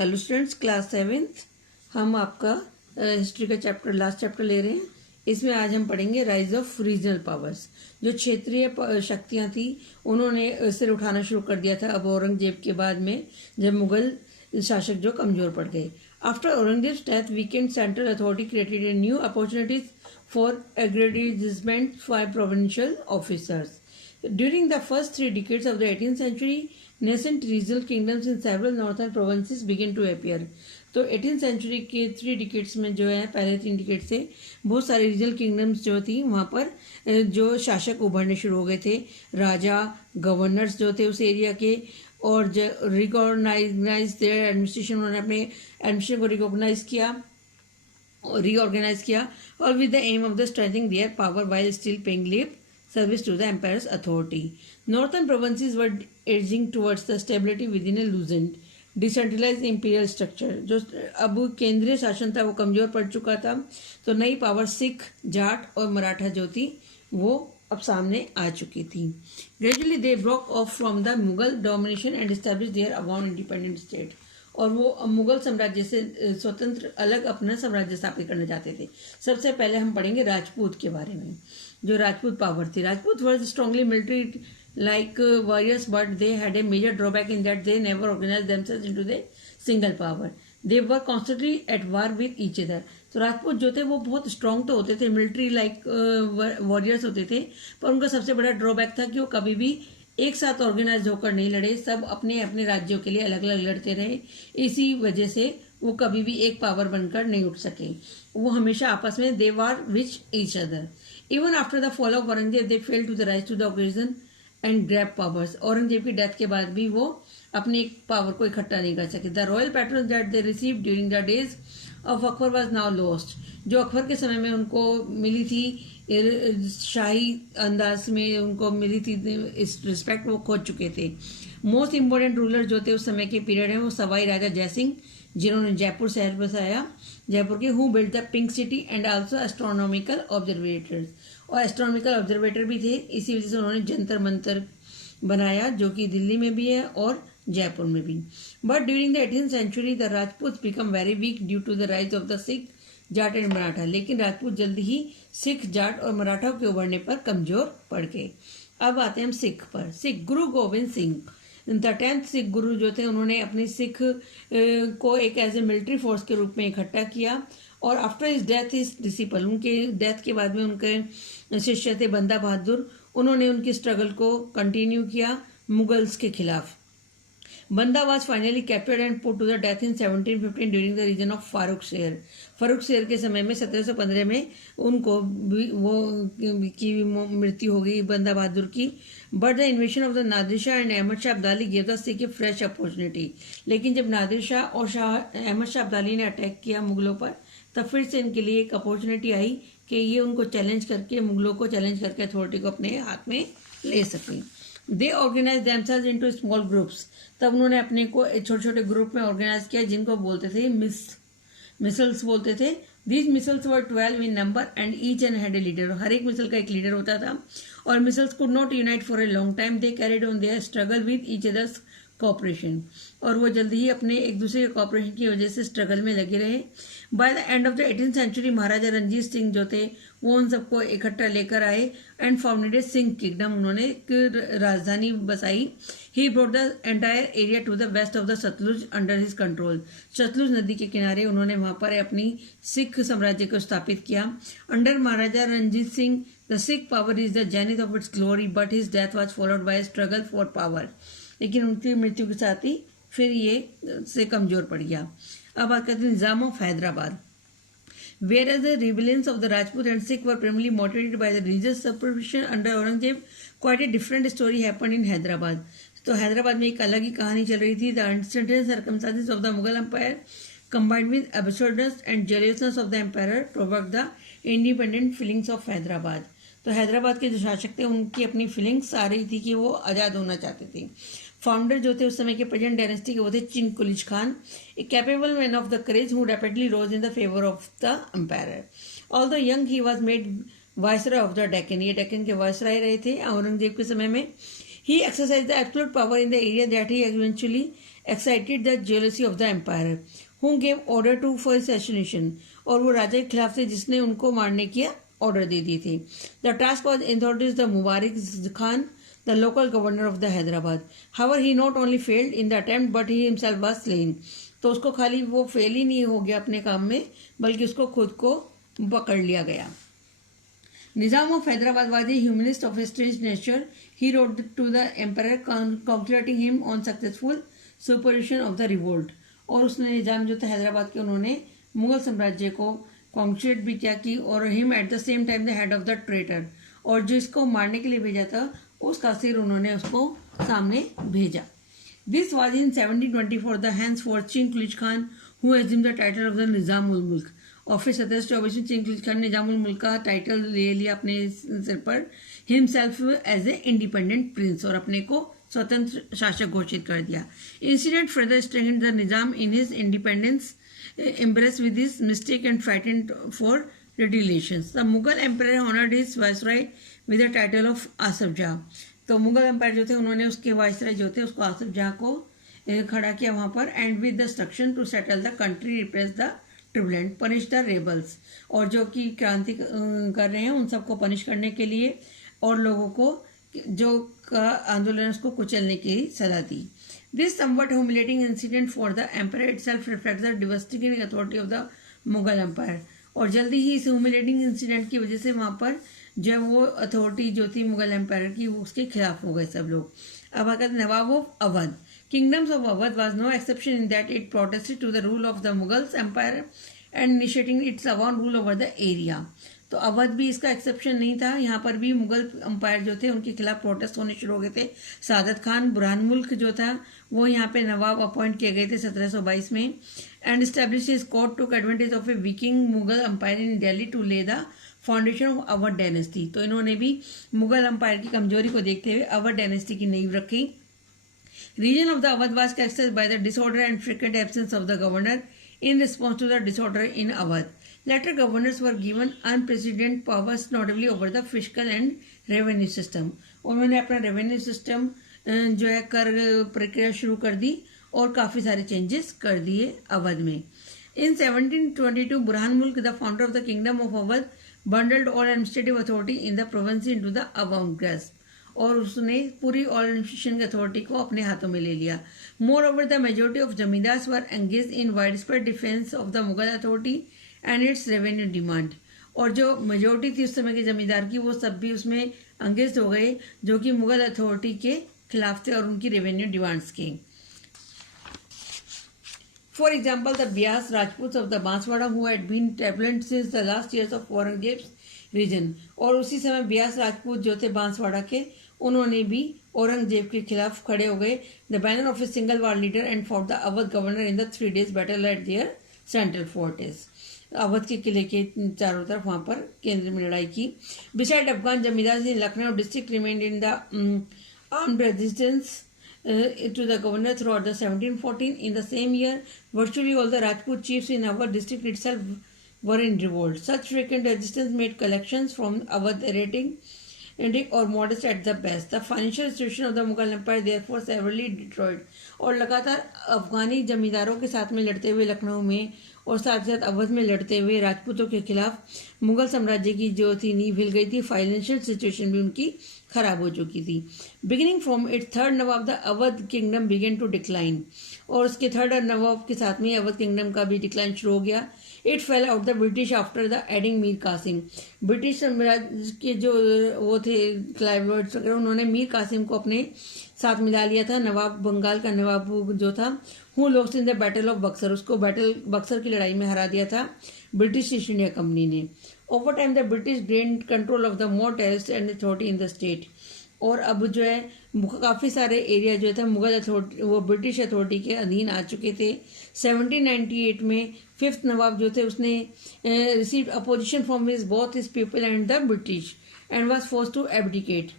Hello students, class 7th हम आपका history का चैप्टर लास्ट चैप्टर ले रहे हैं। इसमें आज हम पढ़ेंगे राइज ऑफ रीजनल पावर्स। जो क्षेत्रीय शक्तियां थी उन्होंने सिर उठाना शुरू कर दिया था अब औरंगजेब के बाद में, जब मुगल शासक जो कमजोर पड़ गए। After Aurangzeb's death weakened central authority created a new opportunities for aggrandisement for provincial officers. During the first 3 decades of the 18th century, nascent regional kingdoms in several northern provinces began to appear. तो 18th century के 3 decades में जो है, पहले 3 decade से बहुत सारे regional kingdoms जो थी वहाँ पर जो शासक उभरने शुरू हो गए थे, राजा गवर्नर्स जो थे उस एरिया के, और रिकॉग्नाइज देयर एडमिनिस्ट्रेशन, उन्होंने अपने एडमिनिस्ट्रेशन को रिकॉग्नाइज किया, रीऑर्गेनाइज किया, और with the aim of the strengthening their power while still paying lip service to the empire's authority. Northern provinces were edging towards the stability within a loosened, decentralized imperial structure. जो अब केंद्रीय शासन था वो कमजोर पड़ चुका था, तो नई पावर सिख, जाट और मराठा जो थी वो अब सामने आ चुकी थी। Gradually they broke off from the Mughal domination and established their own independent state. और वो मुगल साम्राज्य से स्वतंत्र अलग अपना साम्राज्य स्थापित करना चाहते थे। सबसे पहले हम पढ़ेंगे राजपूत के बारे में। जो राजपूत पावर थी, Rajput were strongly military like warriors, but they had a major drawback in that they never organise themselves into the single power. They were constantly at war with each other. तो राजपूत जो थे वो बहुत स्ट्रांग तो होते थे, military like warriors होते थे, पर उनका सबसे बड़ा ड्रॉबैक था कि वो कभी भी एक साथ ऑर्गेनाइज होकर नहीं लड़े, सब अपने अपने राज्यों के लिए अलग अलग लड़ते रहे। इसी वजह से वो कभी भी एक पावर बनकर नहीं उठ सके, वो हमेशा आपस में they war with each other. Even after the fall of Aurangzeb they fail to the rise to the occasion and grab powers. Aurangzeb की डेथ के बाद भी वो अपनी पावर को इकट्ठा नहीं कर सके। The royal patron that they receive during the days of Akbar was now lost. जो अकबर के समय में उनको मिली थी शाही अंदाज में उनको मिली थी इस रिस्पेक्ट, वो खो चुके थे। मोस्ट इम्पोर्टेंट रूलर जो थे उस समय के पीरियड में वो सवाई राजा जयसिंह, जिन्होंने जयपुर शहर बसाया, जयपुर के, who build the pink city and also astronomical observatories. और एस्ट्रोनॉमिकल ऑब्जर्वेटर भी थे, इसी वजह से उन्होंने जंतर मंतर बनाया जो कि दिल्ली में भी है और जयपुर में भी। But during the 18th century the Rajput become very weak due to the rise of the Sikh, Jat and Maratha. लेकिन राजपूत जल्दी ही सिख, जाट और मराठा के उभरने पर कमजोर पड़ गए। अब आते हैं हम सिख पर। सिख गुरु गोविंद सिंह द 10th सिख गुरु जो थे उन्होंने अपनी सिख को एक एज ए मिलिट्री फोर्स के रूप में इकट्ठा किया, और after his death his disciple, उनके डेथ के बाद में उनके शिष्य थे बंदा बहादुर, उन्होंने उनकी स्ट्रगल को कंटिन्यू किया मुगल्स के खिलाफ। बंदा was finally captured and put to the death in 1715 during the region of Farooq शेर। फारूक शेर के समय में 1715 में उनको वो की मृत्यु हो गई बंदा बहादुर की। But the invasion of the Nadir Shah and Ahmad Shah Abdali give the Sikh a fresh opportunity. लेकिन जब नादिर शाह और अहमद शाह अब्दाली ने अटैक किया मुगलों पर, तब फिर से इनके लिए एक अपॉर्चुनिटी आई कि ये उनको चैलेंज करके, मुगलों को चैलेंज करके अथॉरिटी को अपने हाथ में ले सकें। They organise themselves into small groups. तब उन्होंने अपने को छोटे छोटे ग्रुप में ऑर्गेनाइज किया, जिनको बोलते थे मिसल्स बोलते थे। These misls were 12 in number and each and had a leader. हर एक मिसल का एक लीडर होता था, और misls could not unite for a long time. They carried on their struggle with each others cooperation. और वो जल्दी ही अपने एक दूसरे के कॉपरेशन की वजह से स्ट्रगल में लगे रहे। By the end of the 18th century Maharaja Ranjit Singh जो थे वो उन सबको इकट्ठा लेकर आए and founded a Singh kingdom. उन्होंने एक राजधानी बसाई। He brought the entire area to the west of the Sutlej under his control. Sutlej नदी के किनारे उन्होंने वहां पर अपनी सिख साम्राज्य को स्थापित किया। Under Maharaja Ranjit Singh the Sikh power is the zenith of its glory, but his death was followed by struggle for power. लेकिन उनकी मृत्यु के साथ ही फिर ये से कमजोर पड़ गया। अब बात करते हैं Nizam of Hyderabad. Whereas the rebellions of the Rajput and Sikh were primarily motivated by the religious superstition under Aurangzeb, quite a different story happened in Hyderabad. तो हैदराबाद में एक अलग ही कहानी चल रही थी। The uncertain circumstances of the Mughal Empire combined with absurdness and jealousness of the emperor provoked the independent feelings of Hyderabad. तो हैदराबाद के जो शासक थे उनकी अपनी फीलिंग्स आ रही थी कि वो आज़ाद होना चाहते थे। फाउंडर जो थे उस समय के प्रेजेंट डायनेस्टी के वो थे Chin Qilich Khan, a capable man of the courage who rapidly rose in the favour of the empire. Although young he was made viceroy of the Deccan. ये डेक्कन के वायसरॉय रहे थे औरंगजेब के समय में। He exercised the absolute power in the area that he eventually excited the jealousy of the emperor, who gave order to for assassination. और वो राजा के खिलाफ थे जिसने उनको मारने की ऑर्डर दे दिए थे. The task was introduced the Mubarak Khan, the local governor of the Hyderabad. However, he not only failed in the attempt, but he himself was slain. तो उसको खाली वो फेल ही नहीं हो गया अपने काम में, बल्कि उसको खुद को पकड़ लिया गया. Nizam of Hyderabad was a humanist of a strange nature. He wrote to the emperor congratulating him on successful supervision of the revolt. और उसने निजाम जो थे हैदराबाद के, उन्होंने मुगल साम्राज्य को कॉन्ग्रेचुलेट भी किया कि और him at the same time the head of the traitor. और जो इसको मारने के लिए भेजा था उसका सिर उन्होंने उसको सामने भेजा. This was in 1724 the henceforth Chinglish Khan who assumed the title of the Nizamul Mulk. और फिर 1724 में चिंगलिश खान ने निजामुल मुल्क का टाइटल ले लिया अपने सिर पर, himself as a independent prince, और अपने को स्वतंत्र शासक घोषित कर दिया. Incident further strengthened the Nizam in his independence embrace with his mistake and frightened for retaliations. The Mughal emperor honored his viceroy with the title of Asaf Jah. तो Mughal empire जो थे उन्होंने उसके वाइसराय जो थे उसको आसफ जहाँ को खड़ा किया वहां पर. And with the instruction to settle the country, repress the turbulent, punish the rebels. और जो कि क्रांति कर रहे हैं उन सबको पनिश करने के लिए और लोगों को जो आंदोलन उसको कुचलने की सलाह दी. This somewhat humiliating incident for the emperor itself reflects the devastating authority of the Mughal Empire. और जल्दी ही इस humiliating incident की वजह से वहाँ पर जब वो अथॉरिटी जो थी मुगल एम्पायर की वो उसके खिलाफ हो गए सब लोग. अब आकर Nawab of Awadh. Kingdoms of Awadh was no exception in that it protested to the rule of the Mughals Empire and initiating its own rule over the area. तो अवध भी इसका एक्सेप्शन नहीं था. यहाँ पर भी मुगल अंपायर जो थे उनके खिलाफ प्रोटेस्ट होने शुरू हो गए थे. सादत खान बुरहान मुल्क जो था वो यहाँ पे नवाब अपॉइंट किए गए थे 1722 में. And establish his court to advantage of a weakening Mughal empire in Delhi to lay the foundation of Awadh dynasty. तो इन्होंने भी मुगल अंपायर की कमजोरी को देखते हुए अवध डायनेस्टी की नींव रखी. Region of the Awadh was characterized by the disorder and frequent absence of the governor in response to the disorder in Awadh. Later governors were given unprecedented powers, notably over the fiscal and revenue system. उन्होंने अपना revenue system जो है कर प्रक्रिया शुरू कर दी और काफी सारे चेंजेस कर दिए अवध में. In 1722, Burhan Mulk, the founder of the kingdom of Awadh, bundled all administrative authority in the province into the Awam grasp. और उसने पूरी ऑल एडमिनिस्ट्रेशन की अथॉरिटी को अपने हाथों में ले लिया. More over the majority of zamindars were engage in wide spread defence of the Mughal authority and it's revenue demand. और जो मेजोरिटी थी उस समय के जमींदार की वो सब भी उसमें एंगेज हो गए जो कि मुगल अथॉरिटी के खिलाफ थे और उनकी रेवेन्यू डिमांड्स के. For example the Bais Rajput of the Banswara who had been turbulent since the last years of Aurangzeb's reign. और उसी समय ब्यास राजपूत जो थे बांसवाड़ा के उन्होंने भी औरंगजेब के खिलाफ खड़े हो गए. The banner of a single war leader and for the Awadh governor in the 3 days battle at their central fortress. Awadh के किले के चारों तरफ वहां पर केंद्र में लड़ाई की. Beside Afghan zamindar in Lucknow district remained in the armed resistance to the governor throughout the 1714. In the same year, virtually all the Rajput chiefs in Awadh district itself were in revolt. Such frequent resistance made collections from Awadh rating or modest at the best. The financial situation of the Mughal Empire therefore severely deteriorated. और लगातार अफगानी जमींदारों के साथ में लड़ते हुए लखनऊ में और साथ साथ अवध में लड़ते हुए राजपूतों के खिलाफ मुगल साम्राज्य की जो थी नींव हिल गई थी. फाइनेंशियल सिचुएशन भी उनकी खराब हो चुकी थी. Beginning from its third nawab the Awadh kingdom began to decline. और उसके थर्ड नवाब के साथ में अवध किंगडम का भी डिक्लाइन शुरू हो गया. It fell out the British after the aiding Mir Qasim. British साम्राज्य के जो वो थे क्लाइवर्ड्स वगैरह उन्होंने मीर कासिम को अपने साथ मिला लिया था. नवाब बंगाल का नवाब जो था who lost in the battle of Buxar, उसको बैटल बक्सर की लड़ाई में हरा दिया था ब्रिटिश ईस्ट इंडिया कंपनी ने. Over time the British gained control of the more terrorist and authority in the state. और अब जो है काफी सारे एरिया जो था मुगल अथॉरिटी वो ब्रिटिश अथॉरिटी के अधीन आ चुके थे. 1798 में फिफ्थ नवाब जो थे उसने received opposition from his both his people and the British and was forced to abdicate.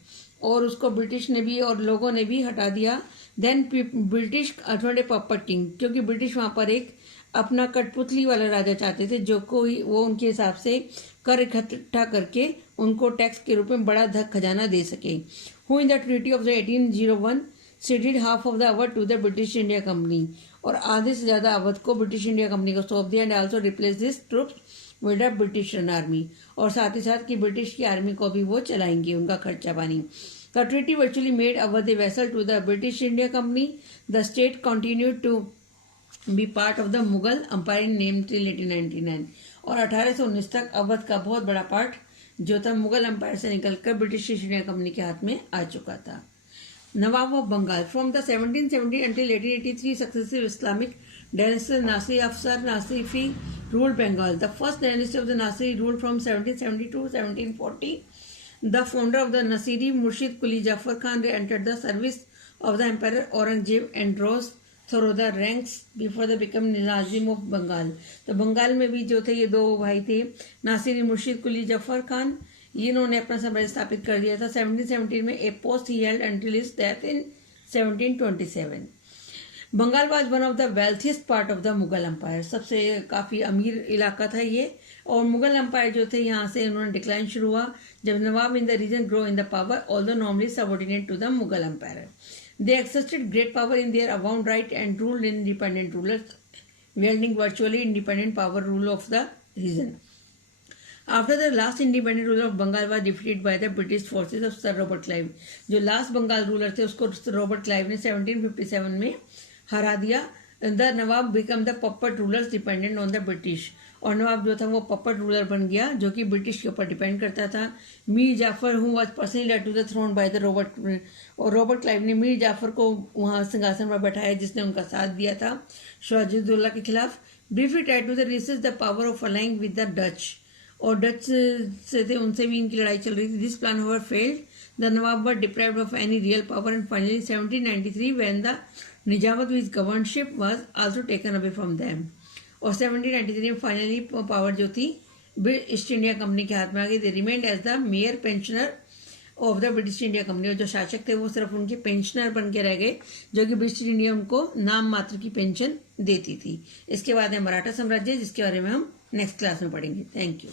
और उसको ब्रिटिश ने भी और लोगों ने भी हटा दिया. देन ब्रिटिश अथॉरिटी पप्पट किंग, क्योंकि ब्रिटिश वहां पर एक अपना कठपुतली वाला राजा चाहते थे जो कोई वो उनके हिसाब से कर इकट्ठा करके उनको टैक्स के रूप में बड़ा धन खजाना दे सके. Who in the treaty of the 1801 ceded half of the Awadh to the British India Company, और आधे से ज़्यादा अवध को ब्रिटिश इंडिया कंपनी को सौंप दिया, and also replace this troops with a British army, और साथ ही साथ कि ब्रिटिश की आर्मी को भी वो चलाएंगे, उनका खर्चा पानी. The treaty virtually made Awadh a vessel to the British India Company. The state continued to be part of the Mughal Empire name till 1899, और 1819 तक अवध का बहुत बड़ा पार्ट जो था मुगल एम्पायर से निकलकर ब्रिटिश ईस्ट इंडिया कंपनी के हाथ में आ चुका था. Nawab of Bengal. From the 1770 until 1883 successive Islamic dynasties Nasiri Afsar Nasifi ruled Bengal. The first dynasty of the Nasiri ruled from 1770 to 1740. The founder of the Nasiri, Murshid Quli Jafar Khan, entered the service of the Emperor Aurangzeb and rose through the ranks before they became Nazim of Bengal. तो बंगाल में भी जो थे ये दो भाई थे, नासिरी मुर्शिद कुली जफर खान, इन्होंने अपना साम्राज्य स्थापित कर दिया था 1717 में. A post he held until his death in 1727. Bengal was one of the wealthiest part of the Mughal empire. सबसे काफ़ी अमीर इलाका था ये, और मुगल एम्पायर जो थे यहाँ से उन्होंने डिक्लाइन शुरू हुआ जब Nawab in the region grow in the power, although normally subordinate to the Mughal empire. They exercised great power in their avowed right and ruled independent rulers, wielding virtually independent power rule of the region. After the last independent ruler of Bengal was defeated by the British forces of Sir Robert Clive, जो last Bengal ruler थे उसको Robert Clive ने 1757 में हरा दिया. The Nawab become the puppet rulers dependent on the British, और नवाब जो था वो पपेट रूलर बन गया जो कि ब्रिटिश के ऊपर डिपेंड करता था. Mir Jafar who was personally led to the throne by the Robert, और रॉबर्ट क्लाइव ने मीर जाफर को वहां सिंहासन पर बैठाया जिसने उनका साथ दिया था शहाजद्दौला के खिलाफ. Briefly tried to resist the power of allying with the Dutch, और डच से थे उनसे भी इनकी लड़ाई चल रही थी. This plan however failed. The Nawab were deprived of any real power, and finally 1793 when the Nizamat with governorship was also taken away from them, और 1793 में फाइनली पावर जो थी ईस्ट इंडिया कंपनी के हाथ में आ गई. They remained as the mere pensioner of the British India company, और जो शासक थे वो सिर्फ उनके पेंशनर बन के रह गए जो कि ब्रिटिश इंडिया उनको नाम मात्र की पेंशन देती थी. इसके बाद है मराठा साम्राज्य, जिसके बारे में हम नेक्स्ट क्लास में पढ़ेंगे. Thank you.